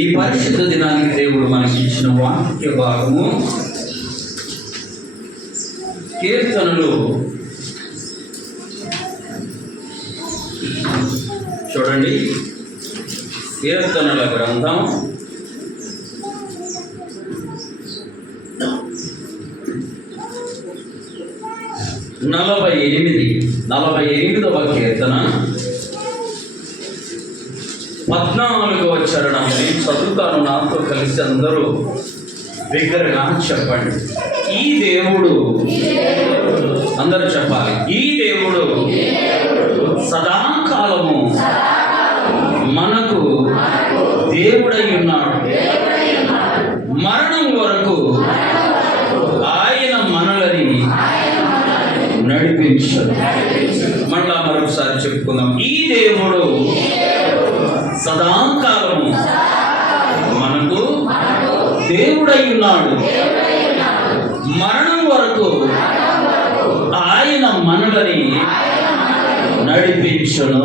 ఈ పరిశుద్ధ దినానికి దేవుడు మనకి ఇచ్చిన వాక్య భాగము కీర్తనలు. చూడండి, కీర్తనల గ్రంథం 48వ కీర్తన 14వ చరణం నేను చదువుతాను. నాతో కలిసి అందరూ బిగ్గరగా చెప్పండి. ఈ దేవుడు, అందరూ చెప్పాలి, ఈ దేవుడు సదాకాలము మనకు దేవుడై ఉన్నాడు. మరణం వరకు ఆయన మనలని నడిపించాడు. మళ్ళా మరొకసారి చెప్పుకుందాం. ఈ దేవుడు సదాకాలము మనకు దేవుడై ఉన్నాడు. మరణం వరకు ఆయన మనలని నడిపించును.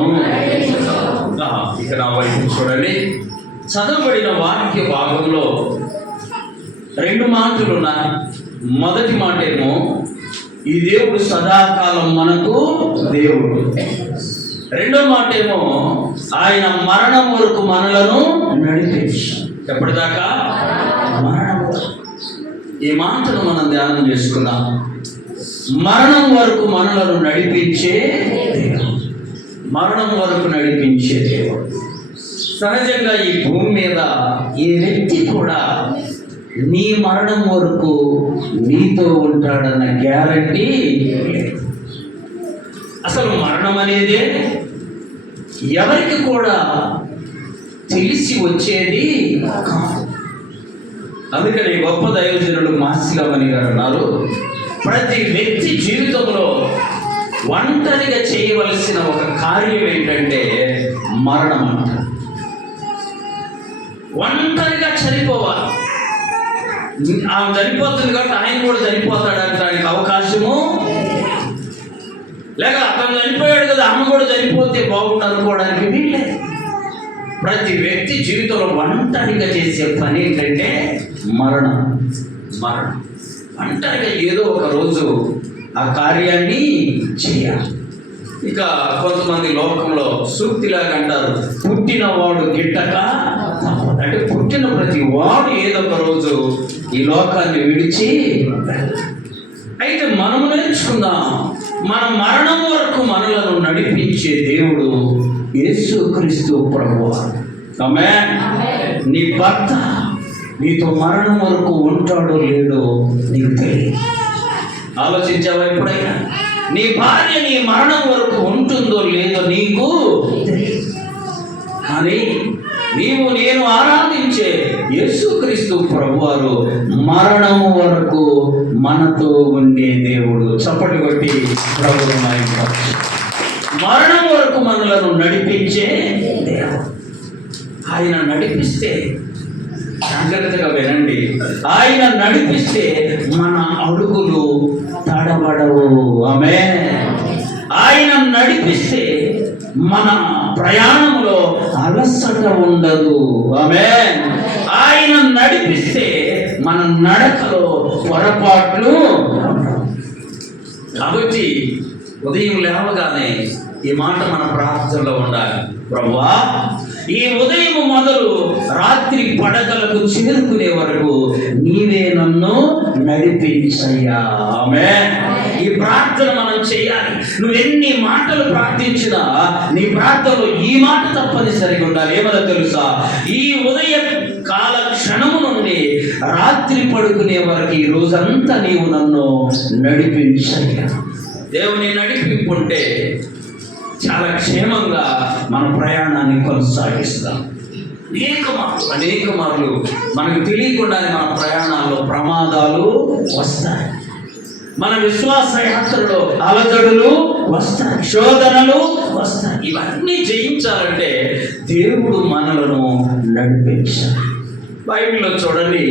ఇక నా వైపు చూడండి. చదవబడిన వాక్య భాగంలో 2 మాటలు ఉన్నాయి. మొదటి మాట ఏమో ఈ దేవుడు సదాకాలం మనకు దేవుడు. రెండో మాట ఏమో ఆయన మరణం వరకు మనలను నడిపించు. ఎప్పటిదాకా? మరణం. ఈ మాటను మనం ధ్యానం చేసుకుందాం. మరణం వరకు మనలను నడిపించే దేవుడు, మరణం వరకు నడిపించే దేవుడు. సహజంగా ఈ భూమి మీద ఏ వ్యక్తి కూడా నీ మరణం వరకు నీతో ఉంటాడన్న గ్యారంటీ లేదు. అసలు మరణం అనేదే ఎవరికి కూడా తెలిసి వచ్చేది కాదు. అందుకని గొప్ప దైవజనుడు మాసిలమణి గారు అన్నారు, ప్రతి వ్యక్తి జీవితంలో ఒంటరిగా చేయవలసిన ఒక కార్యం ఏంటంటే మరణం అంట. ఒంటరిగా చనిపోవాలి. ఆమె చనిపోతుంది కాబట్టి ఆయన కూడా చనిపోతాడు అనడానికి అవకాశము, లేక అతను చనిపోయాడు కదా అమ్మ కూడా చనిపోతే బాగుండు అనుకోవడానికి వీళ్ళే. ప్రతి వ్యక్తి జీవితంలో ఒంటరిగా చేసే పని ఏంటంటే మరణం. ఒంటరిగా ఏదో ఒక రోజు ఆ కార్యాన్ని చేయాలి. ఇక కొంతమంది లోకంలో సూక్తిలాగా అంటారు, పుట్టినవాడు గిట్టక తప్పదు. అంటే పుట్టిన ప్రతి వాడు ఏదో ఒక రోజు ఈ లోకాన్ని విడిచి. అయితే మనము నేర్చుకుందాం, మన మరణం వరకు మనలను నడిపించే దేవుడు యేసుక్రీస్తు ప్రభువు. ఆమేన్. నీ భర్త నీతో మరణం వరకు ఉంటాడో లేడో నీకు తెలియదు. ఆలోచించావా ఎప్పుడైనా? నీ భార్య నీ మరణం వరకు ఉంటుందో లేదో నీకు తెలియదు. కానీ నీవు నేను ఆరాధించే యేసుక్రీస్తు ప్రభువారు మరణం వరకు మనతో ఉండే దేవుడు. చప్పటి కొట్టి ప్రభువు మరణం వరకు మనలను నడిపించే దేవుడు. ఆయన నడిపిస్తే, జాగ్రత్తగా వినండి, ఆయన నడిపిస్తే మన అడుగులు తడబడవు. ఆమేన్. ఆయన నడిపిస్తే మన ప్రయాణంలో అలసట ఉండదు. ఆమేన్. ఆయన నడిపిస్తే మన నడకలో పొరపాట్లు. కాబట్టి ఉదయం లేవగానే ఈ మాట మన ప్రార్థనలో ఉండాలి. ప్రభువా, ఈ ఉదయం మొదలు రాత్రి పడకలకు చేరుకునే వరకు నీవే నన్ను నడిపించయ్యా. ఆమేన్. ఈ ప్రార్థన మనం చేయాలి. నువ్వు ఎన్ని మాటలు ప్రార్థించినా నీ ప్రార్థనలో ఈ మాట తప్పనిసరిగా ఉండాలి. ఏమన్నా తెలుసా? ఈ ఉదయ కాల క్షణము నుండి రాత్రి పడుకునే వరకు ఈ రోజంతా నీవు నన్ను నడిపించయ్యా. దేవుని నడిపింపుంటే చాలా క్షేమంగా మన ప్రయాణాన్ని కొనసాగిస్తాం. అనేక మార్లు మనకు తెలియకుండానే మన ప్రయాణాల్లో ప్రమాదాలు వస్తాయి. మన విశ్వాస యాత్రలో అలజడులు వస్తాయి, శోధనలు వస్తాయి. ఇవన్నీ జయించాలంటే దేవుడు మనలను నడిపించాలి. బైబిల్లో చూడండి,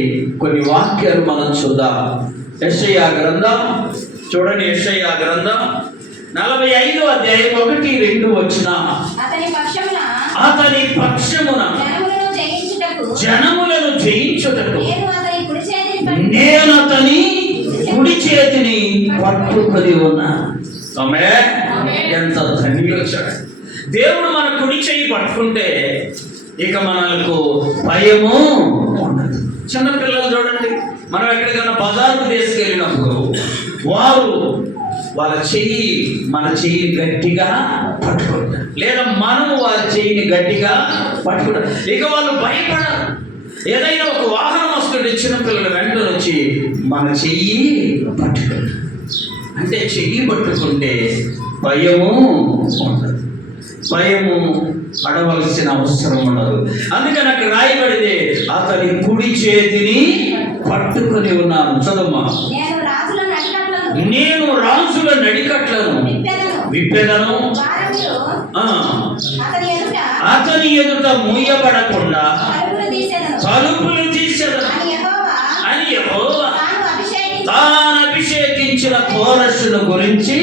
కొన్ని వాక్యాలు మనం చూద్దాం. యెషయా గ్రంథం చూడండి. యెషయా గ్రంథం 45వ అధ్యాయం 1-2 వచనం. అతని పక్షమున జనములను జయించుటకు నేను అతని కుడి చేతిని నేను అతని కుడి చేతిని పట్టుకొని ఉన్నాను. ఆమె ఎంత ధన్యులు చూడండి. దేవుడు మన కుడి చేయి పట్టుకుంటే ఇక మనకు భయము ఉండదు. చిన్నపిల్లలు చూడండి, మనం ఎక్కడికైనా బజారుకు తీసుకెళ్ళినప్పుడు వారు వాళ్ళ చెయ్యి మన చెయ్యి గట్టిగా పట్టుకుంటారు, లేదా మనము వాళ్ళ చెయ్యిని గట్టిగా పట్టుకుంటారు. ఇక వాళ్ళు భయపడరు. ఏదైనా ఒక వాహనం వస్తుంటే చిన్నపిల్లలు వెంటనే వచ్చి మన చెయ్యి పట్టుకుంటారు. అంటే చెయ్యి పట్టుకుంటే భయము ఉండదు, భయము పడవలసిన అవసరం ఉండదు. అందుకని అక్కడ రాయబడితే అతని కుడి చేతిని పట్టుకొని ఉన్నాను. చదువుమా. నేను రాజుల నడికట్లను విప్పెదను, అతని ఎదుట మూయబడకుండా తలుపులు తీసేదను అని యెహోవా తాను అభిషేకించిన కోరసును గురించి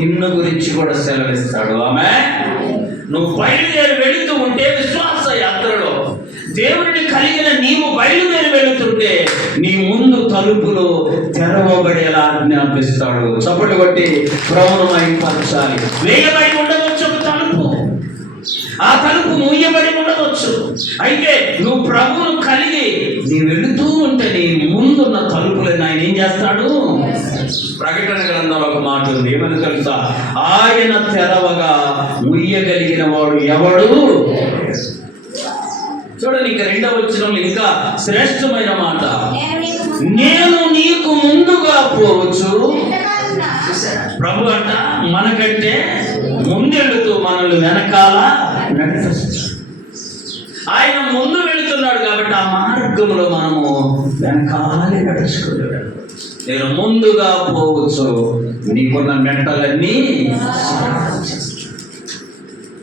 నిన్ను గురించి కూడా సెలవిస్తాడు. ఆమె నువ్వు బయలుదేరి వెళుతూ ఉంటే విశ్వాస యాత్రలో దేవుడిని కలిగిన నీవు బయలుదేరి వెళుతుంటే నీ ముందు తలుపులు తెరవబడేలా ఆజ్ఞాపిస్తాడు. చప్పట్లు కొట్టి ప్రభువును మహిమపరచాలి. వేయబడి ఉండవచ్చు ఒక తలుపు, ఆ తలుపు మూయబడి ఉండవచ్చు. అయితే నువ్వు ప్రభువును కలిగి నీ వెళుతూ ఉంటే నీ ముందున్న తలుపులను ఆయన ఏం చేస్తాడు? ప్రకటన గ్రంథంలో ఒక మాట ఉంది, ఏమని తెలుసా? ఆయన తెరవగా ముయ్యగలిగిన వాడు ఎవడు? చూడండి, ఇంకా 2వ వచనంలో ఇంకా శ్రేష్టమైన మాట, నేను నీకు ముందుగా పోవచ్చు. ప్రభు అంట మనకంటే ముందెళ్తూ మనల్ని వెనకాల నడిపిస్తాడు. ఆయన ముందు వెళుతున్నాడు కాబట్టి ఆ మార్గంలో మనము వెనకాలే నడుచుకుంటాడు. నేను ముందుగా పోవచ్చు, నీకున్న మెంటలన్నీ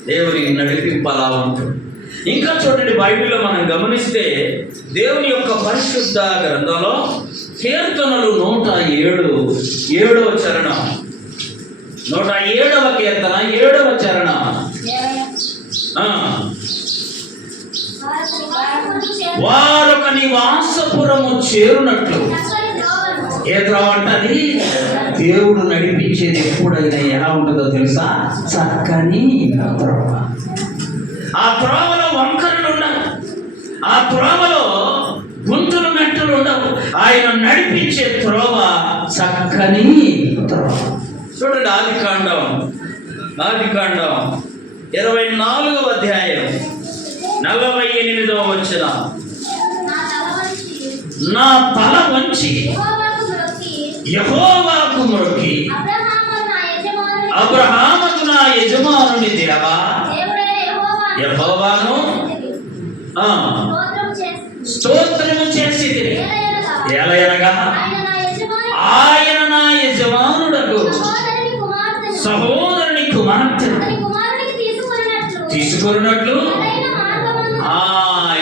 దేవుని నడిపింపు అలా ఉంటుంది. ఇంకా చూడండి, బైబిల్లో మనం గమనిస్తే దేవుని యొక్క పరిశుద్ధ గ్రంథంలో కీర్తనలు 107వ చరణం, 107వ కీర్తన 7వ చరణం. వారొక నివాసపురము చేరునట్లు. ఏ త్రోవ అంటది? దేవుడు నడిపించేది ఎప్పుడైనా ఎలా ఉంటుందో తెలుసా? చక్కని త్రోవ. ఆ త్రోవలో వంకరలు ఉండవు, ఆ త్రోవలో గుంతులు మెట్టలు ఉండవు. ఆయన నడిపించే త్రోవ చక్కని త్రోవ. చూడండి, ఆదికాండం 24వ అధ్యాయం 48వ వచనం. నా తల వంచి యెహోవాకు మొక్కి అబ్రహాముకు నా యజమానుని దేవా యెహోవాను స్తోత్రము చేసి ఎలయనగా ఆయన నా యజమానుడకు సహోదరుని కుమార్తె తీసుకున్నట్లు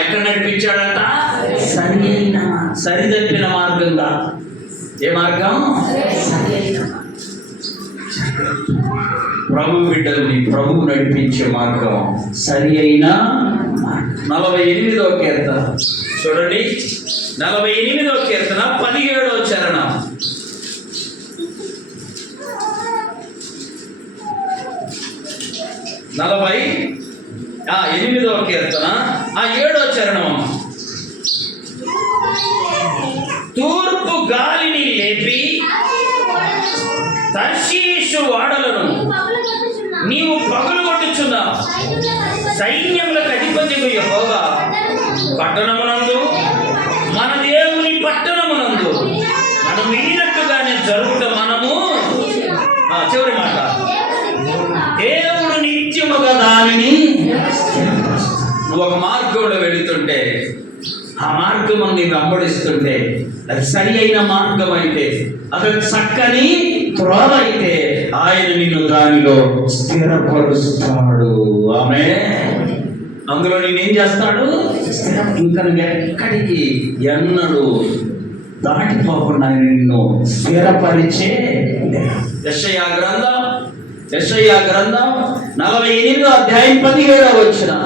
ఎక్కడ నడిపించాడంట? సరిదప్పిన మార్గంగా. ఏ మార్గం? ప్రభు బిడ్డల్ని ప్రభువు నడిపించే మార్గం సరి అయిన మార్గం. 48వ కీర్తన చూడండి, 48వ కీర్తన 17వ చరణం. ఎనిమిదవ కీర్తన 7వ చరణం. తూర్పు గాలిని లేపి తర్షీషు వాడలను నీవు పగులుగొట్టుచున్నావు. సైన్యములకు అధిపతియగు యెహోవా పట్టణమునందు, మన దేవుని పట్టణమునందు మనం వినినట్టుగానే జరుగుతా. మనము చివరి మాట, దేవుడు నిత్యముగా దానిని. నువ్వు ఒక మార్గంలో వెళుతుంటే, ఆ మార్గం నీవు వెంబడిస్తుంటే, అది సరి అయిన మార్గం అయితే, అది చక్కని త్రోవ అయితే ఆయన నిన్ను దానిలో స్థిరపరుస్తాడు. ఆమె అందులో నేనేం చేస్తాడు? ఇంకా నువ్వు ఎక్కడికి ఎన్నడు దాటిపోకుండా ఆయన నిన్ను స్థిరపరిచే. యెషయా గ్రంథం 48వ అధ్యాయం 17వ వచనం.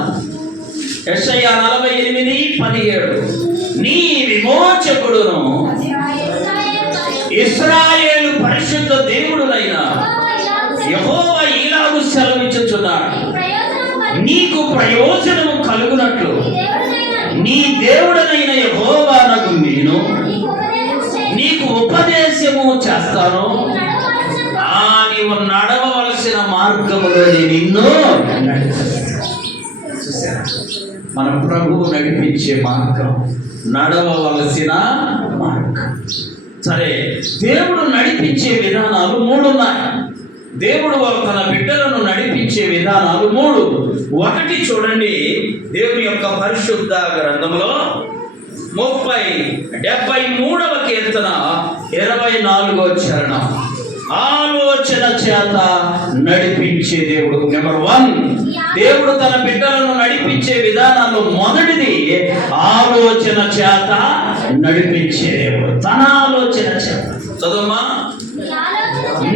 యెషయా 48:17 నీ విమోచకుడును ఇశ్రాయేలు పరిశుద్ధ దేవుడునైన యెహోవా ఇలాగు సెలవిచ్చుచున్నాడు, నీకు ప్రయోజనము కలుగునట్లు నీ దేవుడనైన యెహోవానగు నేను నీకు ఉపదేశము చేస్తాను. నీవు నడవవలసిన మార్గములో నిన్ను చూసారా, మన ప్రభువు నడిపించే మార్గం, నడవవలసిన మార్గం. సరే, దేవుడు నడిపించే విధానాలు 3 ఉన్నాయి. దేవుడు తన బిడ్డలను నడిపించే విధానాలు 3. ఒకటి చూడండి, దేవుని యొక్క పరిశుద్ధ గ్రంథంలో 73వ కీర్తన 24వ చరణం, ఆలోచన చేత నడిపించే దేవుడు. నెంబర్ 1, దేవుడు తన బిడ్డలను నడిపించే విధానాల్లో మొదటిది ఆలోచన చేత నడిపించే దేవుడు. తన ఆలోచన చేత, చదువుమా,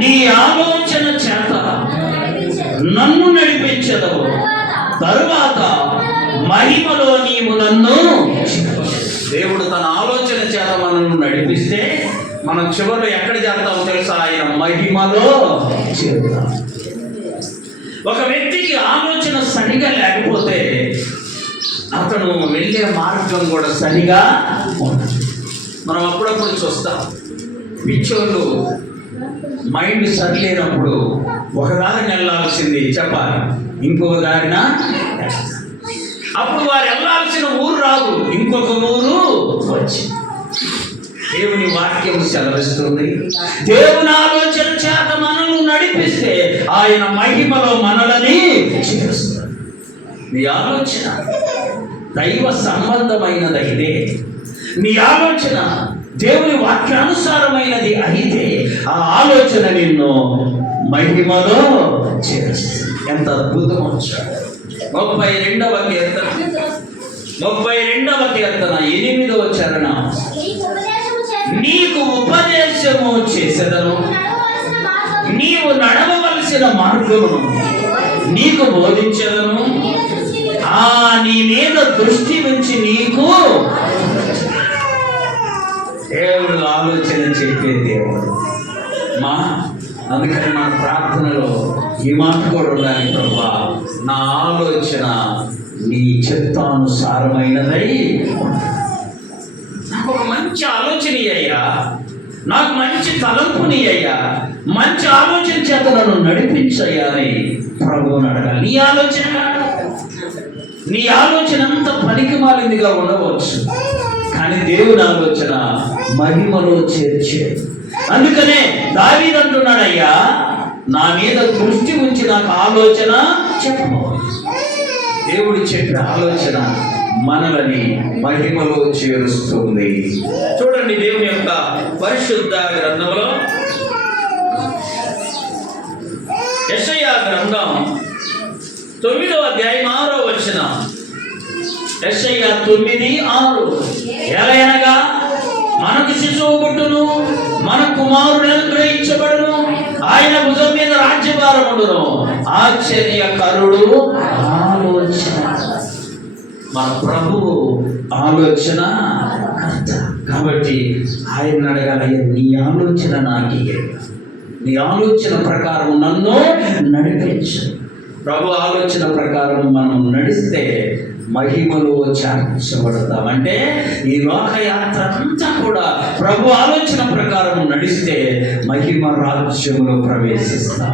నీ ఆలోచన చేత నన్ను నడిపించదవు, తరువాత మహిమలో నీవు నన్ను. దేవుడు తన ఆలోచన చేత మనల్ని నడిపిస్తే మనం చివరిలో ఎక్కడ చేస్తామో తెలుసా? ఆయన మహిమలో చేరుతాం. ఒక వ్యక్తికి ఆలోచన సరిగా లేకపోతే అతను వెళ్ళే మార్గం కూడా సరిగా ఉండదు. మనం అప్పుడప్పుడు చూస్తాం, పిచ్చోళ్ళు మైండ్ సరిలేనప్పుడు ఒక దారిని వెళ్ళాల్సింది చెప్పాలి, ఇంకొక దారిన అప్పుడు వారు వెళ్ళాల్సిన ఊరు రాదు, ఇంకొక ఊరు వచ్చి. దేవుని వాక్యం సెలవిస్తుంది, దేవుని ఆలోచన చేత మనల్ని నడిపిస్తే ఆయన మహిమలో మనలని చేరుస్తాడు. నీ ఆలోచన దైవ సంబంధమైనది అయితే, నీ ఆలోచన దేవుని వాక్యానుసారమైనది అయితే, ఆ ఆలోచన నిన్ను మహిమలో చేరుస్తుంది. ఎంత అద్భుతం వచ్చాడు. 32వ కీర్తన 8వ చరణం, నీకు ఉపదేశము చేసేదను, నీవు నడవవలసిన మార్గమును నీకు బోధించదను, నీ మీద దృష్టి ఉంచి నీకు. దేవుడు ఆలోచన చెప్పే దేవుడు అందుకని మన ప్రార్థనలో ఈ మాట కూడా ఉండాలి, ప్రభువా నా ఆలోచన నీ చిత్తానుసారమైనదై, నాకు ఒక మంచి ఆలోచన అయ్యా, నాకు మంచి తలంపుని అయ్యా, మంచి ఆలోచన చేత నన్ను నడిపించయ్యా అని ప్రభువుని అడగాలి. నీ ఆలోచన అంత పనికి మాలిందిగా ఉండవచ్చు, కానీ దేవుని ఆలోచన మహిమలో చేర్చే. అందుకనే దావీదు అంటున్నాడయ్యా, నా మీద దృష్టి ఉంచి నాకు ఆలోచన చెప్పు. దేవుడు చెప్పే ఆలోచన మనలని మహిమలో చేరుస్తుంది. చూడండి, దేవుని యొక్క పరిశుద్ధ గ్రంథంలో యెషయా గ్రంథం 9వ అధ్యాయం 6వ వచనం, యెషయా 9:6, ఎలయనగా మనకు శిశువు పుట్టును, మన కుమారుడు అనుగ్రహించబడును, ఆయన భుజం మీద రాజ్యభారం ఉండును, ఆశ్చర్యకరుడు ఆలోచన. మన ప్రభువు ఆలోచన కర్త కాబట్టి ఆయన అడగాలయ్యా, నీ ఆలోచన నాకు, నీ ఆలోచన ప్రకారం నన్ను నడిపించు. ప్రభు ఆలోచన ప్రకారం మనం నడిస్తే మహిమలో చేర్చబడతాం. అంటే ఈ లోకయాత్ర అంతా కూడా ప్రభు ఆలోచన ప్రకారం నడిస్తే మహిమ రాజ్యంలో ప్రవేశిస్తాం.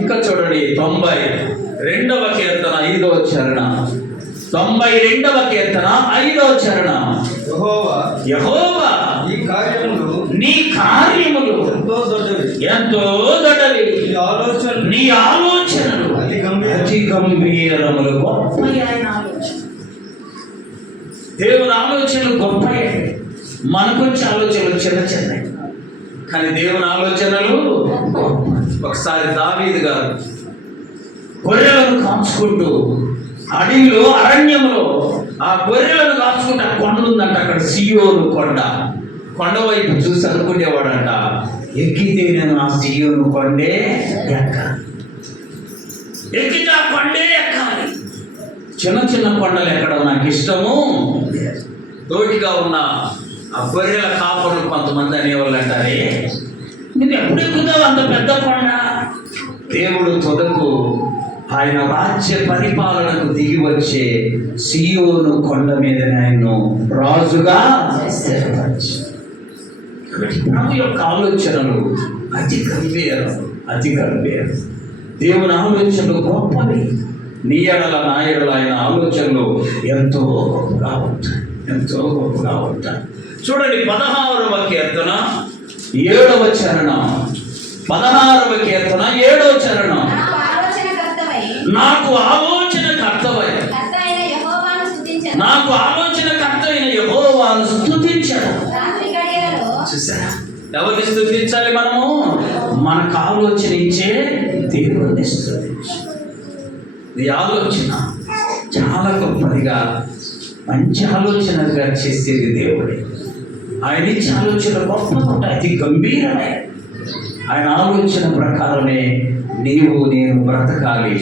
ఇంకా చూడండి, 92వ కీర్తన 5వ చరణం, 92వ కీర్తన 5వ చరణం, యెహోవా నీ కార్యములు ఎంతో దొడ్డవి, నీ ఆలోచనలు అతి గంభీరములు. గొప్ప దేవుని ఆలోచనలు గొప్ప, మనకు వచ్చే ఆలోచనలు చిన్న చిన్నవి, కానీ దేవుని ఆలోచనలు గొప్ప. ఒకసారి దావీదు గారు గొర్రెలను కాచుకుంటూ అడవిలో, అరణ్యంలో ఆ గొర్రెలను కాచుకుంటే ఆ కొండ ఉందంట, అక్కడ సియోను కొండ. కొండ వైపు చూసి అనుకునేవాడంట, ఎక్కితే నేను ఆ సియోను కొండే ఎక్కాలి, ఎక్కితే ఆ కొండే ఎక్కాలి. చిన్న చిన్న కొండలు ఎక్కడం నాకు ఇష్టము. తోటిగా ఉన్న ఆ గొర్రెల కాపర్లు కొంతమంది అనేవాళ్ళు అంటారే, నువ్వు ఎప్పుడు ఎక్కుతావు అంత పెద్ద కొండ? దేవుడు తొదకు ఆయన రాజ్య పరిపాలనకు దిగి వచ్చే సీయోను కొండ మీద ఆయన్ను రాజుగా స్థిరపరిచాడు. కాబట్టి ప్రభు యొక్క ఆలోచనలు అతి గంభీరం, అతి గంభీరం. దేవుని ఆలోచనలు గొప్పవి. నీ ఎడల నా ఎడల ఆయన ఆలోచనలు ఎంతో గొప్పగా ఉంటాయి, ఎంతో గొప్పగా ఉంటాయి. చూడండి 16వ కీర్తన 7వ చరణం. 16వ కీర్తన 7వ చరణం. నాకు ఆలోచన కర్తవై నాకు ఆలోచన కర్త అయిన యెహోవాను స్తుతించడం. చూసారా, ఎవరిని స్తుతించాలి మనము? మనకు ఆలోచన ఇచ్చే దేవుడిని స్తుతించాలి. ఈ ఆలోచన చాలా గొప్పదిగా, మంచి ఆలోచనగా చేసేది దేవుడే. ఆయన ఇచ్చే ఆలోచన గొప్పగా ఉంటాయి, అతి గంభీరమే. ఆయన ఆలోచన ప్రకారమే నీవు నేను బ్రతకాలి,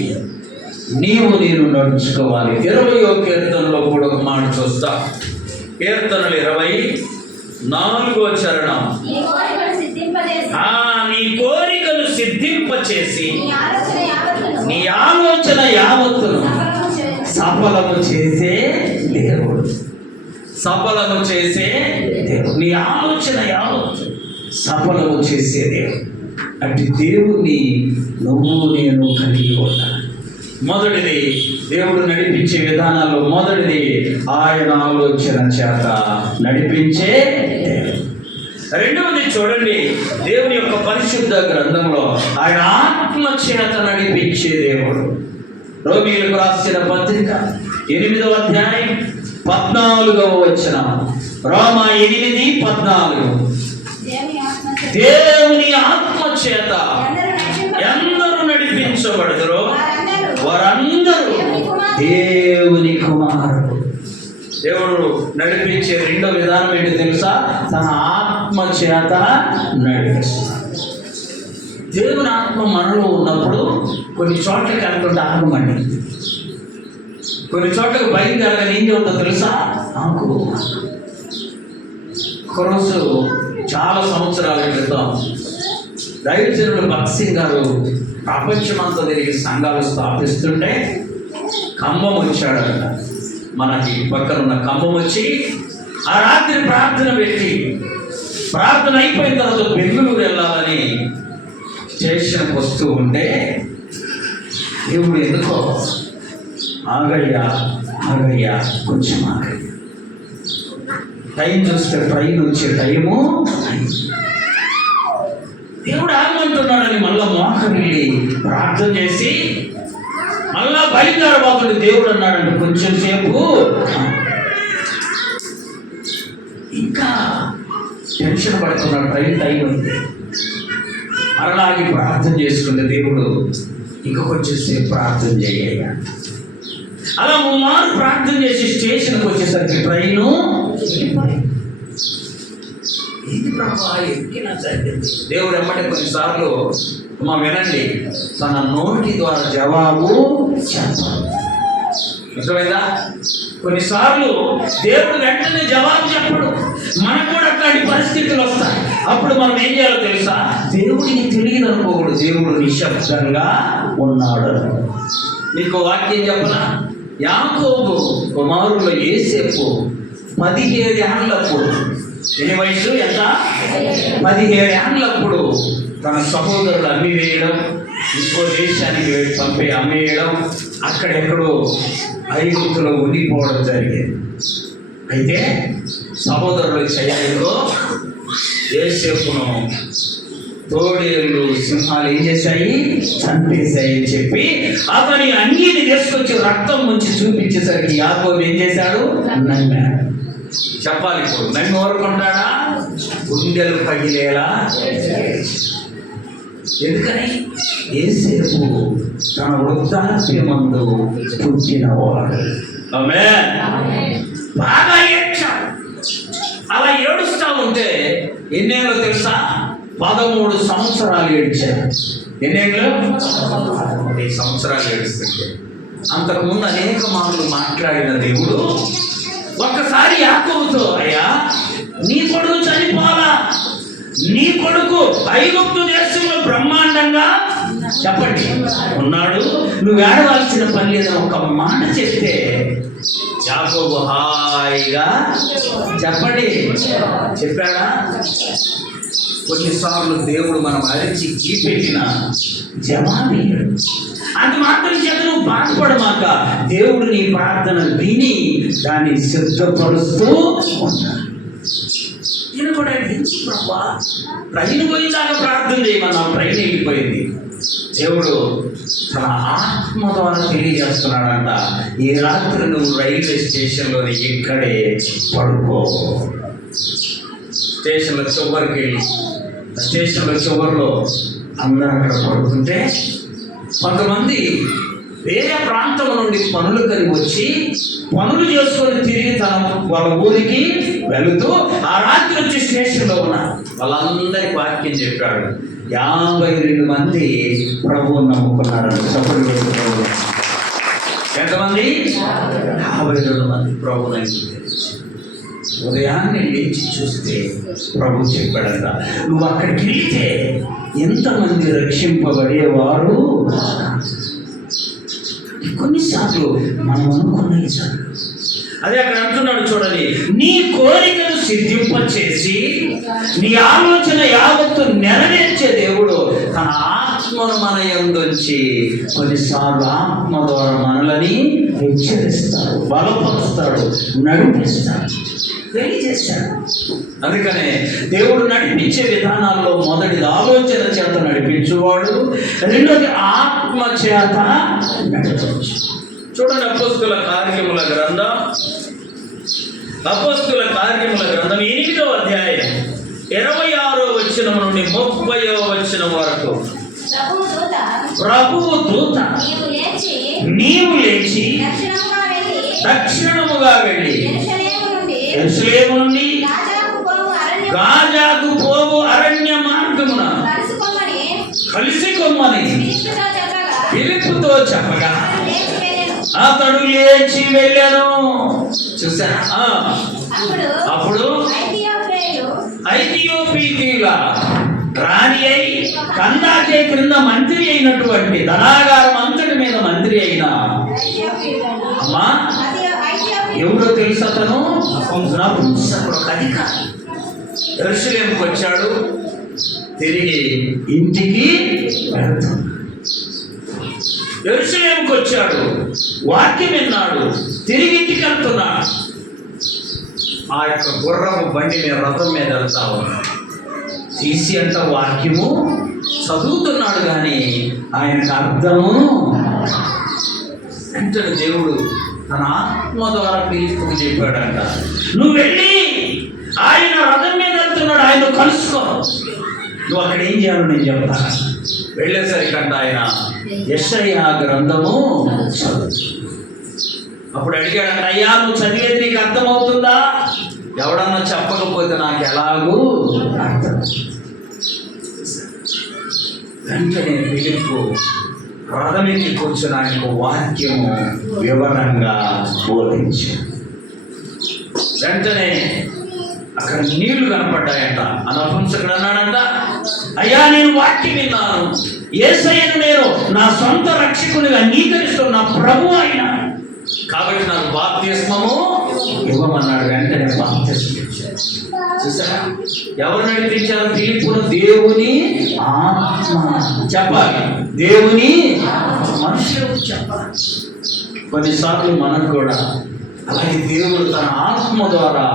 నీవు నేను నడుచుకోవాలి. 20వ కీర్తనలో కూడా ఒక మాట చూస్తా. కీర్తనలు 24వ చరణం. నీ కోరికలు సిద్ధింపచేసి నీ ఆలోచన యావత్తును సఫలము చేసే దేవుడు. సఫలము చేసే దేవుడు. నీ ఆలోచన యావత్తు సఫలము చేసే దేవుడు. అటు దేవుణ్ణి నువ్వు నేను కలిగి ఉండాలి. మొదటిది దేవుడు నడిపించే విధానాల్లో మొదటిది ఆయన ఆలోచన చేత నడిపించే దేవుడు. రెండవది చూడండి, దేవుని యొక్క పరిశుద్ధ గ్రంథంలో ఆయన ఆత్మ చేత నడిపించే దేవుడు. రోమీయులకు రాసిన పత్రిక 8వ అధ్యాయం 14వ వచనం. రోమా 8:14. దేవుని ఆత్మ చేత ఎందరూ నడిపించబడదురో వారందరూ దేవుని కుమారుడు. దేవుడు నడిపించే రెండో విధానం ఏంటి తెలుసా? తన ఆత్మ చేత నడిపిస్తాడు. దేవుని ఆత్మ మనలో ఉన్నప్పుడు కొన్ని చోట్లకి అనుకుంటే ఆగమండి, కొన్ని చోట్లకు బయలుదేరగానే ఏం చెబుతుందో తెలుసా? నాకు ఒకరోజు చాలా సంవత్సరాల క్రితం దైవజనుడు భక్త్ సింగ్ గారు ప్రపంచమంతా తిరిగి సంఘాలు స్థాపిస్తుంటే ఖమ్మం వచ్చాడంట. మనకి పక్కన ఉన్న ఖమ్మం వచ్చి ఆ రాత్రి ప్రార్థన పెట్టి, ప్రార్థన అయిపోయిన తర్వాత బెంగళూరు వెళ్ళాలని స్టేషన్కి వస్తూ ఉంటే దేవుడు ఎందుకో ఆగయ్యా కొంచెం ఆగయ్యా, టైం చూస్తే ట్రైన్ వచ్చే టైము. దేవుడు ఆగమంటున్నాడని మళ్ళా మోకరిల్లి ప్రార్థన చేసి మళ్ళా బయలుదేరబోతుడు. దేవుడు అన్నాడంటే కొంచెం సేపు, ఇంకా టెన్షన్ పడుతున్నాడు, ట్రైన్ టైం ఉంది. మరలాగి ప్రార్థన చేసుకున్న దేవుడు ఇంకా కొంచెం సేపు ప్రార్థన చేయాలి. అలా 3 మార్లు ప్రార్థన చేసి స్టేషన్కి వచ్చేసరికి ట్రైను ఏంటి ప్రభా ఎక్కినా జరిగింది. దేవుడు ఎమ్మటే కొన్నిసార్లు వినండి, తన నోటి ద్వారా జవాబు చెప్పాలి. అర్థమైందా? కొన్నిసార్లు దేవుడు వెంటనే జవాబు చెప్పడు, మనకు కూడా అట్లాంటి పరిస్థితులు వస్తాయి. అప్పుడు మనం ఏం చేయాలో తెలుసా? దేవుడికి తెలియదు అనుకోకూడదు, దేవుడు నిశ్శబ్దంగా ఉన్నాడు. నీకు వాక్యం చెప్పనా? యాకోబు కుమారులు యోసేపు 17 ఏళ్ళప్పుడు, ఎన్ని వయసు ఎంత? 17 ఏళ్ళప్పుడు తన సహోదరులు అమ్మి వేయడం, ఇంకో దేశానికి అమ్మేయడం, అక్కడెక్కడో ఐగుప్తులో ఉండిపోవడం జరిగింది. అయితే సహోదరులు చేయడంలో యోసేపును తోడేళ్ళు సింహాలు ఏం చేశాయి? చంపేశాయి అని చెప్పి అతని అన్నిని తీసుకొచ్చి రక్తం ముంచి చూపించేసరికి యాకోబు ఏం చేశాడు? నమ్మాడు. చెప్పాలి, ఇప్పుడు నన్ను ఊరుకుంటాడా? గుండెలు పగిలేలా. ఎందుకని? యోసేపు తన వృద్ధాప్యమందు పుట్టినవాడు. ఆమేన్. బాగా ఏడ్చాడు. అలా ఏడుస్తా ఉంటే ఎన్నేళ్ళు తెలుసా? 13 సంవత్సరాలు ఏడ్చాడు. ఎన్నేళ్ళు? 13 సంవత్సరాలు ఏడుస్తుంటే అంతకుముందు అనేక మార్లు మాట్లాడిన దేవుడు ఒక్కసారి యాకోబుతో, అయ్యా నీ కొడుకు చనిపోవాలా, నీ కొడుకు ఐగుప్తు దేశంలో బ్రహ్మాండంగా చెప్పండి ఉన్నాడు, నువ్వు ఏడవలసిన పని లేదని ఒక మాట చెప్తే యాకోబు హాయిగా చెప్పండి చెప్పాడా? కొన్నిసార్లు దేవుడు మనం అరిచి గీపెట్టిన జవాబు అది మాత్రం చేత నువ్వు బాధపడమాక, దేవుడు నీ ప్రార్థన విని దాన్ని సిద్ధపరుస్తూ ఉన్నాడు. నేను కూడా ప్రభా ట్రైన్ పోయిందాక ప్రార్థన చేయమన్నా, ట్రైన్ వెళ్ళిపోయింది. దేవుడు తన ఆత్మ ద్వారా తెలియజేస్తున్నాడంట, ఈ రాత్రి నువ్వు రైల్వే స్టేషన్లోని ఇక్కడే పడుకో. స్టేషన్లో చివరికి వెళ్ళి స్టేషన్లో చివరిలో అందరూ అక్కడ పడుకుంటే కొంతమంది వేరే ప్రాంతం నుండి పనులు కలిగి వచ్చి పనులు చేసుకొని తిరిగి వాళ్ళ ఊరికి వెళుతూ ఆ రాత్రి వచ్చి స్టేషన్లో ఉన్నారు. వాళ్ళందరికీ వాక్యం చెప్పాడు. 52 మంది ప్రభువు నమ్ముకున్నారని సపోర్ట్ చేస్తున్నారు. ఎంతమంది? 52 మంది ప్రభువుని. ఉదయాన్నే లేచి చూస్తే ప్రభు చెప్పాడంట, నువ్వు అక్కడికి వెళితే ఎంతమంది రక్షింపబడేవారు. కొన్నిసార్లు మనం అనుకున్నది చాలు. అదే అక్కడ అంటున్నాడు చూడండి, నీ కోరికను సిద్ధింపచేసి నీ ఆలోచన యావత్తు నెరవేర్చే దేవుడు తన ఆత్మను మన యందుంచి కొన్నిసార్లు ఆత్మ ద్వారా మనలని హెచ్చరిస్తాడు, బలపరుస్తాడు, నడిపిస్తాడు, తెలియజేస్తాడు. అందుకనే దేవుడు నడిపించే విధానాల్లో మొదటిది ఆలోచన చేత నడిపించువాడు, రెండోది ఆత్మ చేత నడిపించు. చూడండి అపోస్తుల కార్యముల గ్రంథం 8వ అధ్యాయం 26వ వచనం నుండి 30వ వచనం వరకు. ప్రభువు దూత నీవు లేచి దక్షిణముగా వెళ్ళి యెరూషలేము నుండి గాజాకు పోవు అరణ్య మార్గమున కలిసి కొమ్మని ఫిలిప్పుతో చెప్పగా అతడు లేచి వెళ్ళాను. చూసారా? అప్పుడు ఐథియోపియుల రాణి అయి కందాకే క్రింద మంత్రి అయినటువంటి ధనాగారం అంతటి మీద మంత్రి అయిన అమ్మా ఎవరో తెలుసు, అతను నపుంసకుడు అధికారి. యెరూషలేముకు వచ్చాడు, తిరిగి ఇంటికి వెళ్తాడు. యెరూషలేముకు వచ్చాడు, వాక్యం విన్నాడు, తిరిగి ఇంటికి వెళ్తున్నాడు. ఆ యొక్క గుర్రపు బండి మీద రథం మీద వెళ్తా ఉన్నాడు. తీసి అంట వాక్యము చదువుతున్నాడు కానీ ఆయనకు అర్థము అంటే దేవుడు తన ఆత్మ ద్వారా పిలుపుకు చెప్పాడంట, నువ్వు వెళ్ళి ఆయన రథం మీద వెళ్తున్నాడు, ఆయన కలుసుకో, నువ్వు అక్కడ ఏం చేయాలో నేను చెప్తాను. వెళ్ళేసరికంట ఆయన యెషయా గ్రంథము చదువు. అప్పుడు అడిగాడంట, అయ్యా నువ్వు చదివేది నీకు అర్థమవుతుందా? ఎవడన్నా చెప్పకపోతే నాకు ఎలాగూ అర్థం. వెంటనే ఫిలిప్పు రథమికి కూర్చుని ఆయనకు వాక్యము వివరంగా బోధించాడు. వెంటనే అక్కడ నీళ్లు కనపడ్డాయంట. నపుంసకుడు అన్నాడంట, అయ్యా నేను వాక్యం విన్నాను, యేసయ్యను నేను నా సొంత రక్షకునిగా అంగీకరిస్తున్న ప్రభు ఆయన, కాబట్టి నాకు బాప్తిస్మము ఇవ్వమన్నాడు. వెంటనే బాప్తిస్మం ఇచ్చాడు. చూసారా? ఎవరు నడిపించారు ఫిలిప్పును? దేవుని ఆత్మ. చెప్పాలి, దేవుని మనుషులకు చెప్పాలి. కొన్నిసార్లు మనకు కూడా అలాగే దేవుడు తన ఆత్మ ద్వారా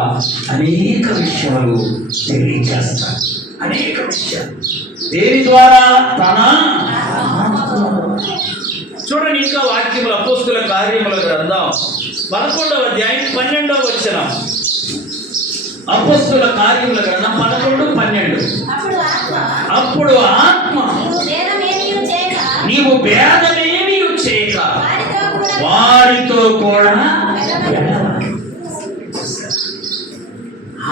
అనేక విషయాలు తెలియజేస్తాడు. అనేక విషయాలు దేని ద్వారా? తన ఆత్మ. చూడండి ఇంకా వాక్యములు అపోస్తుల కార్యముల గ్రంథం 11వ అధ్యాయం 12వ వచనం. అపోస్తుల కార్యముల గ్రంథం 11-12. అప్పుడు ఆత్మ నీవు భేదమేమీ చేయక వారితో కూడా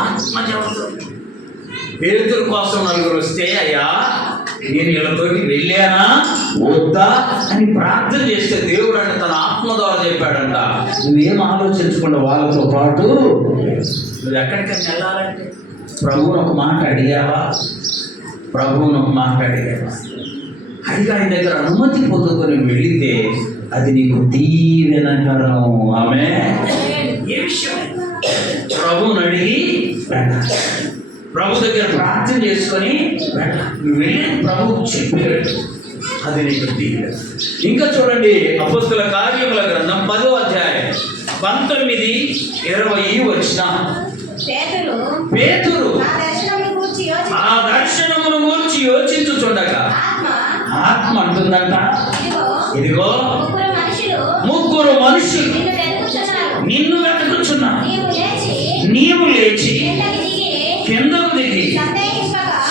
ఆత్మ చెబుతుంది. పేతురు కోసం నలుగురు వస్తే, అయ్యా నేను వీళ్ళతోటి వెళ్ళానా వద్దా అని ప్రార్థన చేస్తే దేవుడు అంటే తన ఆత్మ ద్వారా చెప్పాడంట, నువ్వేం ఆలోచించకుండా వాళ్ళతో పాటు నువ్వు ఎక్కడికైనా వెళ్ళాలంటే ప్రభువును ఒక మాట అడిగావా, ప్రభువును ఒక మాట అడిగావా, అడిగి ఆయన దగ్గర అనుమతి పొందుకొని వెళితే అది నీకు దీవెనకరం. ఆమె ఏ విషయం ప్రభువుని అడిగి వెళ్ళాలి, ప్రభు దగ్గర ప్రార్థన చేసుకొని వెళ్ళాలి, వెళ్ళి ప్రభువు చెప్పాడు, అది నీకు దీవెన. ఇంకా చూడండి అపొస్తలుల కార్యముల గ్రంథం 10వ అధ్యాయం 19-20 వచ్చిన పేతురు ఆ దర్శనమును గూర్చి యోచించుచుండగా ఆత్మ అంటుందంట, ఇదిగో ముగ్గురు మనుషులు నిన్ను వెతుకుచున్నారు, నీవు లేచి కిందకు దిగి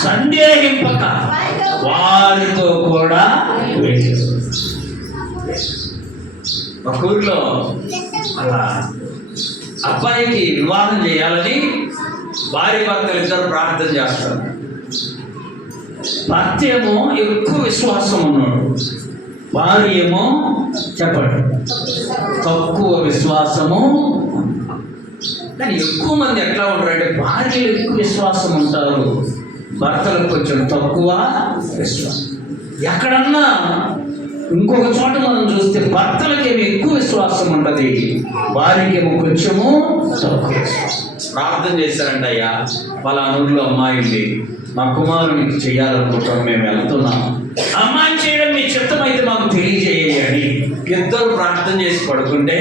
సందేహింపక వారితో కూడా వెళ్ళి. ఒక ఊరిలో అలా అబ్బాయికి వివాహం చేయాలని భార్య భర్తలు ఇద్దరు ప్రార్థన చేస్తారు. భర్త ఏమో ఎక్కువ విశ్వాసం ఉన్నాడు, భార్య ఏమో చెప్పండి తక్కువ విశ్వాసము. కానీ ఎక్కువ మంది ఎట్లా ఉంటారు అంటే భార్యలు ఎక్కువ విశ్వాసం ఉంటారు, భర్తలకు కొంచెం తక్కువ విశ్వాసం. ఎక్కడన్నా ఇంకొక చోట మనం చూస్తే భర్తలకేమో ఎక్కువ విశ్వాసం ఉంటుంది, భార్యకేమో కొంచెము తక్కువ విశ్వాసం. ప్రార్థన చేశారంట, అయ్యా వాళ్ళ ఊళ్ళో అమ్మాయి ఉంది, మా కుమారునికి చేయాలనుకుంటాం, మేము వెళ్తున్నాం, అమ్మాయిని చేయడం మీ చిత్తమైతే మాకు తెలియజేయండి. ఇద్దరు ప్రార్థన చేసి పడుకుంటే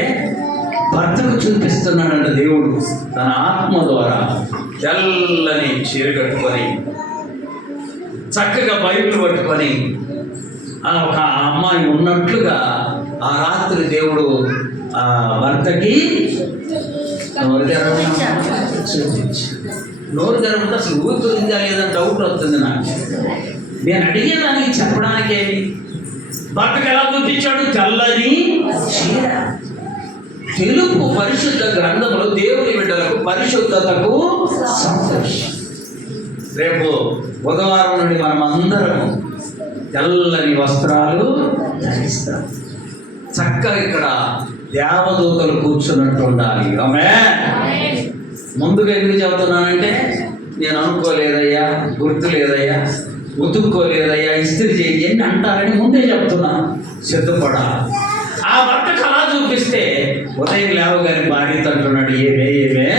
భర్తకు చూపిస్తున్నాడంట దేవుడు తన ఆత్మ ద్వారా. తెల్లని చీర కట్టుకొని చక్కగా బైబిల్ పట్టుకొని ఒక అమ్మాయి ఉన్నట్లుగా ఆ రాత్రి దేవుడు ఆ భర్తకి నోరు తెరవడం అసలు ఊరుతుందా లేదా డౌట్ వస్తుంది నాకు. నేను అడిగేదానికి చెప్పడానికేమి, భర్తకు ఎలా చూపించాడు? తెల్లని చీర. తెలుపు పరిశుద్ధ గ్రంథంలో దేవుని బిడ్డలకు పరిశుద్ధతకు సంతోషం. రేపు బుధవారం నుండి మనం అందరం తెల్లని వస్త్రాలు ధరిస్తాం. చక్కగా ఇక్కడ దేవదూతలు కూర్చున్నట్టు ఉండాలి. ఆమె ముందుగా ఎందుకు చెబుతున్నానంటే నేను అనుకోలేదయ్యా, గుర్తు లేదయ్యా, ఉతుక్కోలేదయ్యా, ఇస్త్రీ చేయి అని అంటారని ముందే చెప్తున్నా. సిద్ధపడా ఆ భర్తకు అలా చూపిస్తే ఉదయం లేవగానే భార్య అంటున్నాడు, ఏమే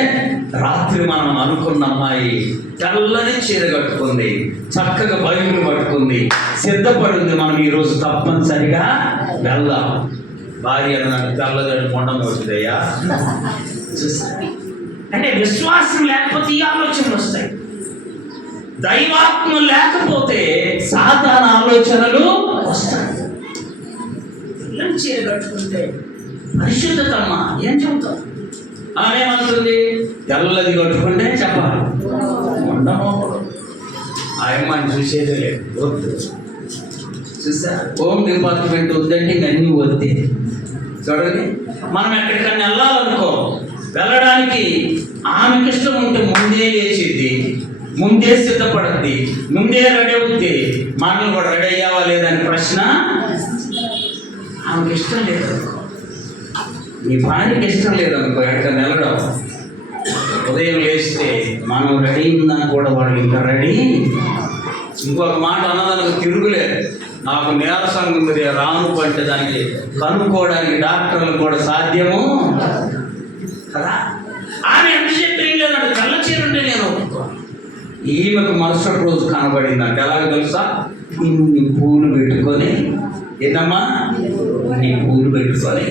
రాత్రి మనం అనుకున్న అమ్మాయి తెల్లని చీర కట్టుకుంది, చక్కగా బైబిల్ పట్టుకుంది, సిద్ధపడింది, మనం ఈరోజు తప్పనిసరిగా వెళ్దాం. భార్య అన్నాడు, తెల్లదడి కొండం అవుతుందయ్యా. అంటే విశ్వాసం లేకపోతే ఈ ఆలోచనలు వస్తాయి, దైవాత్మ లేకపోతే సాతాన ఆలోచనలు వస్తాయి. తెల్లని చీర కట్టుకుంటే పరిశుద్ధతమ్మ ఏం చెబుతాం? ఆమె ఏమంటుంది? తెల్లది కట్టుకుంటే చెప్పాలి, ఉండమో ఆ అమ్మాయిని చూసేదే లేదు, వద్దు. చూసా హోమ్ డిపార్ట్మెంట్ వద్దంటే అన్నీ వద్దే. చూడండి, మనం ఎక్కడికన్నా వెళ్ళాలనుకో, వెళ్ళడానికి ఆమెకి ఇష్టం ఉంటే ముందే లేచిద్ది, ముందే సిద్ధపడుద్ది, ముందే రెడీ అవుద్ది. మనల్ని కూడా రెడీ అయ్యావా లేదని ప్రశ్న ఆమెకి ఇష్టం లేదనుకో, నీ భార్యకి ఇష్టం లేదనుకో, ఎక్కడికన్నా వెళ్ళడం. ఉదయం లేస్తే మనం రెడీ ఉందని కూడా వాడు ఇంకా రెడీ. ఇంకొక మాట అన్నదానికి తిరుగులేదు, నాకు నీరసంగా ఉంది రాను అంటే దానికి కనుక్కోవడానికి డాక్టర్లు కూడా సాధ్యము కదా. ఆమె ఎంత చెప్పి లేదంటే తెల్ల చీర ఉంటే నేను ఒప్పుకోను. ఈమెకు మరుసటి రోజు కనబడింది అంటే ఎలాగ తెలుసా? ఇన్ని పూలు పెట్టుకొని, ఏంటమ్మా ఇన్ని పూలు పెట్టుకొని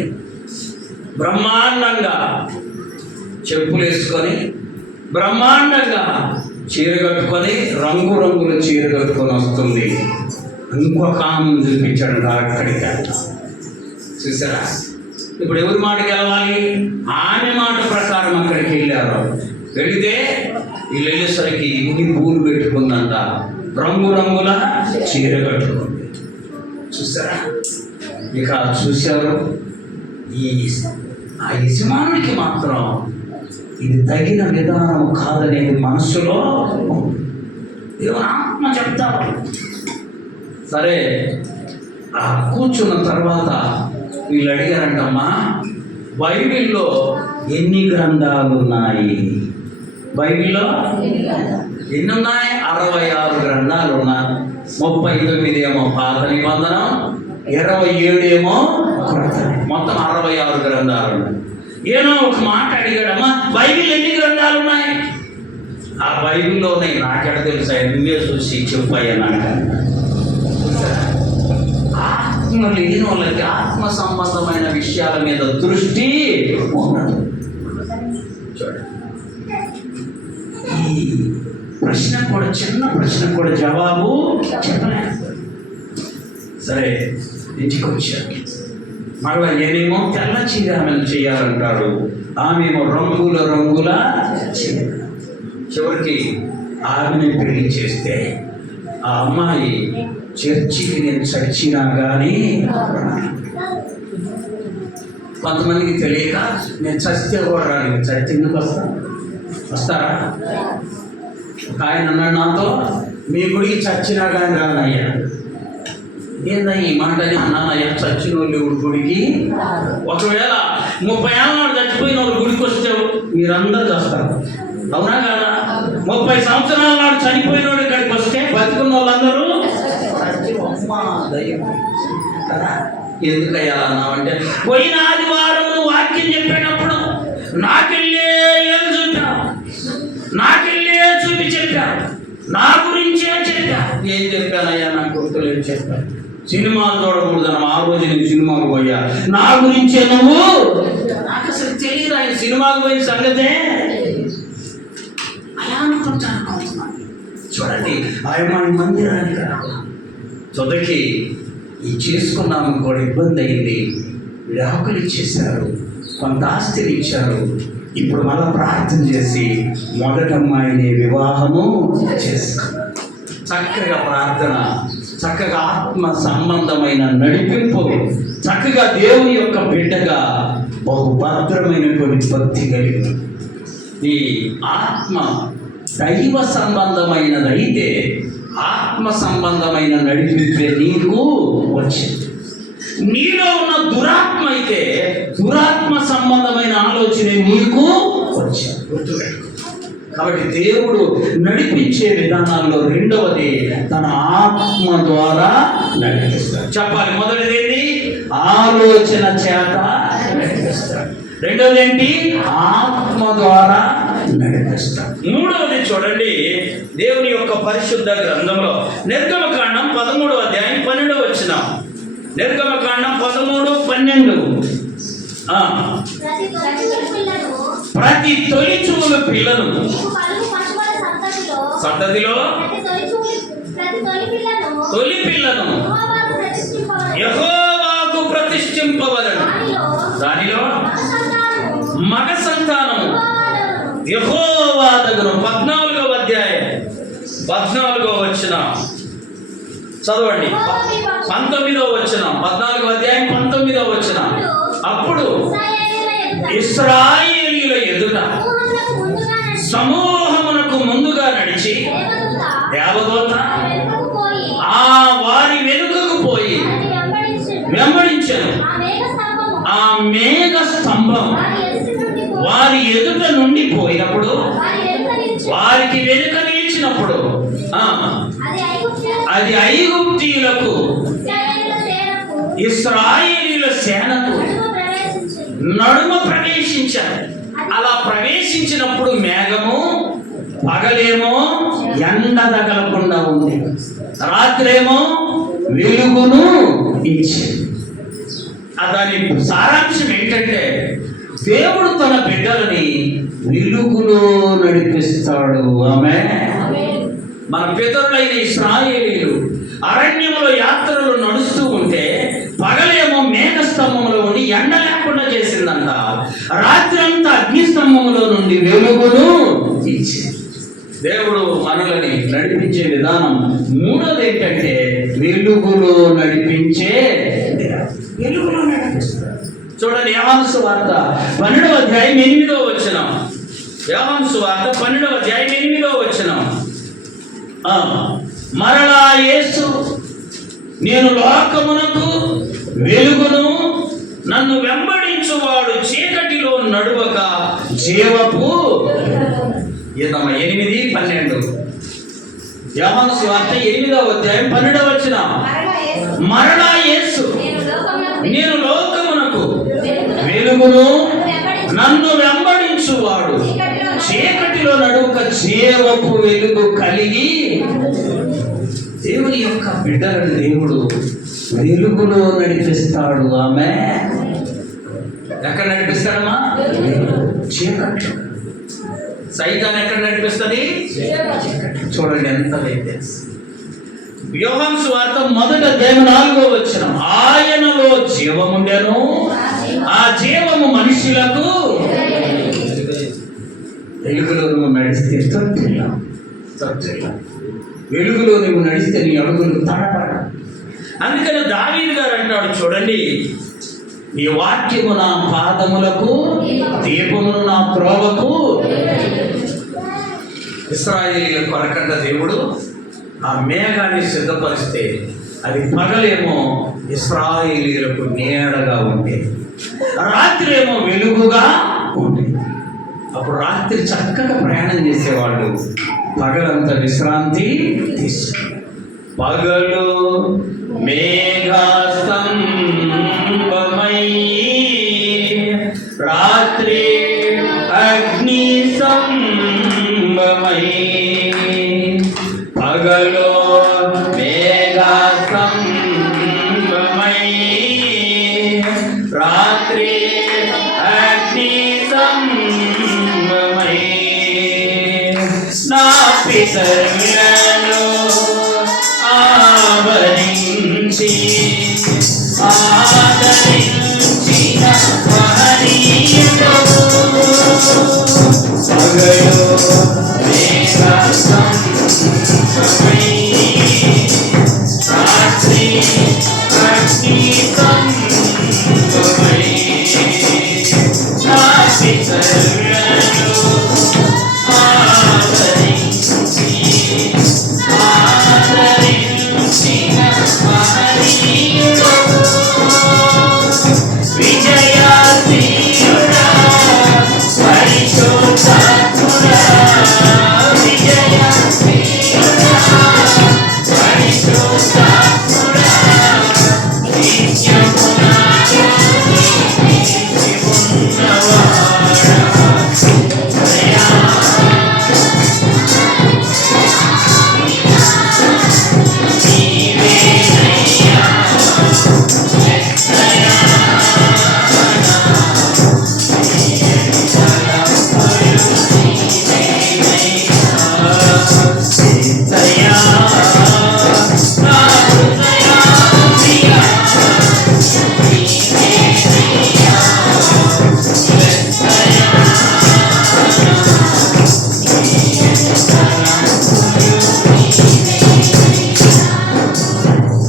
బ్రహ్మాండంగా చెప్పులు వేసుకొని బ్రహ్మాండంగా చీర కట్టుకొని రంగురంగుల చీర కట్టుకొని వస్తుంది. ఇంకొక ఆమెను చూపించాడు అక్కడికి. చూసారా? ఇప్పుడు ఎవరి మాటకి వెళ్ళాలి? ఆమె మాట ప్రకారం అక్కడికి వెళ్ళారు. వెళితే వీళ్ళు వెళ్ళేసరికి ఇన్ని పూలు పెట్టుకుందంట, రంగురంగుల చీర కట్టుకుంది. చూసారా? ఇక చూశారు, ఆ యజమానుడికి మాత్రం ఇది తగిన విధానం కాదనేది మనస్సులో దేవుని ఆత్మ చెప్తారు. సరే, ఆ కూర్చున్న తర్వాత వీళ్ళు అడిగారంటమ్మా, బైబిల్లో ఎన్ని గ్రంథాలు ఉన్నాయి? బైబిల్లో ఎన్ని ఉన్నాయి? 66 గ్రంథాలు ఉన్నాయి. 39 ఏమో పాత నిబంధన, 27 ఏమో కొత్త. మొత్తం 66 గ్రంథాలు ఉన్నాయి. ఏమో ఒక మాట అడిగాడమ్మా, బైబిల్ ఎన్ని గ్రంథాలు ఉన్నాయి? ఆ బైబిల్లో ఉన్నాయి. నాకెడ తెలుసా, నువ్వే చూసి చెప్పయ్యా నాకు. ఆత్మ లేని వాళ్ళకి ఆత్మ సంబంధమైన విషయాల మీద దృష్టి ఉండదు. చూడండి, ఈ ప్రశ్న కూడా, చిన్న ప్రశ్న కూడా జవాబు చెప్పలేదు. సరే, ఇంటికి వచ్చాను. మళ్ళా నేనేమో తెల్ల చీర ఆమెను చేయాలంటాడు, ఆమెమో రంగుల రంగుల చీర. చివరికి ఆమెను పెళ్లి చేస్తే ఆ అమ్మాయి చర్చికి నేను చచ్చినా కానీ, కొంతమందికి తెలియక నేను చస్తే కూడా రాను. చచ్చి ఎందుకు వస్తారా? ఆయన అన్నాడు నాతో, మీ గుడికి చచ్చినా కానీ రానయ్యా. ఏందయ్య ఈ మాటని అన్నానయ్యా, చచ్చిన వాళ్ళు గుడికి. ఒకవేళ 30 ఏళ్ళ నాడు చచ్చిపోయిన వాళ్ళు గుడికి వస్తే మీరందరూ చేస్తారు, అవునా కదా? 30 సంవత్సరాల నాడు చనిపోయిన వాడు ఇక్కడికి వస్తే బతుకున్న వాళ్ళందరూ కదా. ఎందుకయ్యా అన్నామంటే, పోయిన ఆదివారం నువ్వు వాక్యం చెప్పేటప్పుడు నాకెళ్ళే ఏళ్ళు చూపావు, నాకెళ్ళే చూపి చెప్పావు, నా గురించే చెప్పావు. ఏం చెప్పానయ్యా? నాకు గుర్తులేదు. చెప్పాను, సినిమాలు చూడకూడదు. ఆ రోజు నేను సినిమాకు పోయా, నా గురించే నువ్వు. నాకు అసలు తెలియదు ఆయన సినిమాకు పోయిన సంగతే. అలా అనుకుంటాను. చూడండి, ఆయన మందిరానికి చొదకి ఈ చేసుకున్నాము కూడా ఇబ్బంది అయింది. విడాకులు ఇచ్చేశారు, కొంత ఆస్తిని ఇచ్చారు. ఇప్పుడు మళ్ళా ప్రార్థన చేసి మొదటి అమ్మాయిని వివాహము చేసుకున్నారు. చక్కగా ప్రార్థన, చక్కగా ఆత్మ సంబంధమైన నడిపింపు, చక్కగా దేవుని యొక్క బిడ్డగా బహుభద్రమైనటువంటి భక్తి కలిగి ఈ ఆత్మ దైవ సంబంధమైనదైతే ఆత్మ సంబంధమైన నడిపింపే నీకు వచ్చింది. నీలో ఉన్న దురాత్మ అయితే దురాత్మ సంబంధమైన ఆలోచన నీకు వచ్చింది. కాబట్టి దేవుడు నడిపించే విధానాల్లో రెండవది తన ఆత్మ ద్వారా నడిపిస్తాడు. చెప్పాలి, మొదటిది ఆలోచన చేత నడిపిస్తాడు, రెండవది ఏంటి? ఆత్మ ద్వారా నడిపిస్తాడు. మూడవది చూడండి, దేవుని యొక్క పరిశుద్ధ గ్రంథంలో నిర్గమకాండం 13వ అధ్యాయం 12వ వచనం. నిర్గమకాండం 13:12. ప్రతి తొలి చూలు పిల్లను సంతతిలో తొలి పిల్లను యెహోవాకు ప్రతిష్ఠింపవలెను, దానిలో మగ సంతానము యెహోవా దగ్గర. 14వ అధ్యాయం 14వ వచనం చదవండి. 19వ వచనం, 14వ అధ్యాయం 19వ వచనం. అప్పుడు ఇశ్రాయేలీయుల ఎదుట సమూహమునకు ముందుగా నడిచి దేవదూత ఆ వారి వెనుకకు పోయి వెంబడించెను. ఆ మేఘ స్తంభం వారి ఎదుట నుండి పోయినప్పుడు, వారికి వెనుక నిలిచినప్పుడు అది ఐగుప్తీయులకు ఇశ్రాయేలీయుల సేనకు నడుమ ప్రవేశించారు. అలా ప్రవేశించినప్పుడు మేఘము పగలేమో ఎండ తగలకుండా ఉంది, రాత్రేమో వెలుగును ఇచ్చింది. దాని సారాంశం ఏంటంటే, దేవుడు తన బిడ్డలని వెలుగులో నడిపిస్తాడు. ఆమేన్. మన పితరులైన ఇశ్రాయేలీయులు అరణ్యంలో యాత్రలు నడుస్తూ ఉంటే పగలేమో మేఘస్తంభంలో ఉండి ఎండ లేకుండా చేసిందంట, రాత్రి అంతా అగ్నిస్తంభంలో నుండి వెలుగును ఇచ్చింది. దేవుడు మనల్ని నడిపించే విధానం మూడోది ఏంటంటే వెలుగులో నడిపించే, వెలుగులో నడిపిస్తాడు. చూడండి, యోహాను సువార్త 12వ అధ్యాయం 8వ వచనం. యోహాను సువార్త 12వ అధ్యాయం 8వ వచనం. మరలా యేసు నేను లోకమునకు వెలుగును, నన్ను వెంబడించువాడు చీకటిలో నడువక జీవపు 8:12 యోహాను సువార్త 8వ అధ్యాయం 12వ వచనం. మరలా యేసు నేను లోకమునకు వెలుగును, నన్ను వెంబడించువాడు చీకటిలో నడువక జీవపు వెలుగు కలిగి. దేవుని యొక్క బిడ్డలను దేవుడు వెలుగులో నడిపిస్తాడు. ఆమె ఎక్కడ నడిపిస్తాడమ్మా? చీకట్లో. సైతాన్ ఎక్కడ నడిపిస్తుంది? చూడండి ఎంత వ్యత్యాసం. యోహాను సువార్త 1వ అధ్యాయం 4వ వచనం. ఆయనలో జీవముండెను, ఆ జీవము మనుషులకు. వెలుగులో నువ్వు నడిస్తే తొట్టిల్లా, వెలుగులో నువ్వు నడిస్తే నీ అడుగులు తడబడ. అందుకని దావీదు గారు అంటాడు, చూడండి, నీ వాక్యము నా పాదములకు, దీపమును నా త్రోవకు. ఇశ్రాయేలీయుల కొరకంట దేవుడు ఆ మేఘాన్ని సిద్ధపరిస్తే అది పగలేమో ఇశ్రాయేలీయులకు నీడగా ఉండేది, రాత్రి ఏమో వెలుగుగా ఉండేది. అప్పుడు రాత్రి చక్కగా ప్రయాణం చేసేవాళ్ళు, పగలంతా విశ్రాంతి తీసు. పగలు మేఘస్తంభమై, రాత్రి అగ్ని స్తంభమై. పగలు మేఘస్తంభమై, రాత్రి అగ్ని స్తంభమై. నా పితరులను ఆవరించి ఆదరించిన మహనీయుడు. పగలు మేఘస్తంభమై, రాత్రి అగ్ని స్తంభమై. నా పితరులను ఆదరించిన మహనీయుడు. విజయాశీలుడా, పరిశుద్ధాత్ముడా, విజయాశీలుడా, పరిశుద్ధాత్ముడా, నిత్యము నాతో నిలిచి ఉన్నవాడా.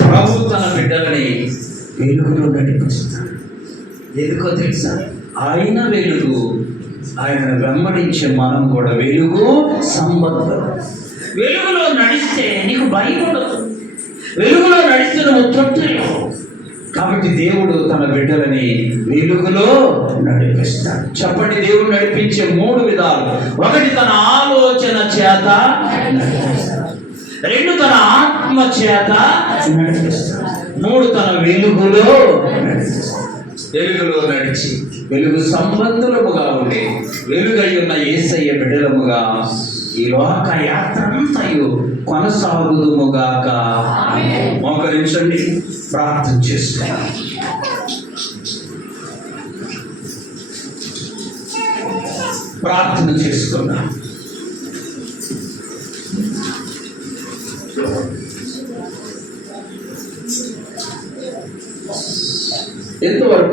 ప్రభు తన బిడ్డలని వెలుగులో నడిపిస్తాడు. ఎందుకో తెలుసా? ఆయన వెలుగు, ఆయనను వెంబడించే మనం కూడా వెలుగు సంబంధం. వెలుగులో నడిస్తే నీకు భయం ఉండదు, వెలుగులో నడిస్తే నువ్వు తొట్టిల్లు. కాబట్టి దేవుడు తన బిడ్డలని వెలుగులో నడిపిస్తాడు. చెప్పండి, దేవుడు నడిపించే 3 విధాలు. 1 తన ఆలోచన చేత నడిపిస్తాడు, 2 తన ఆత్మ చేత నడిపిస్తాడు, 3 తన వెలుగులో నడిపిస్తాడు. వెలుగులో నడిచి వెలుగు సంబంధులముగా ఉండి వెలుగై ఉన్న యేసయ్య బిడ్డలముగా ఈ లోక యాత్ర అంతయు కొనసాగుదుముగాక. మోకరించండి, ప్రార్థన చేసుకుందాం. ప్రార్థన చేసుకుందాం. ఎంతవరకు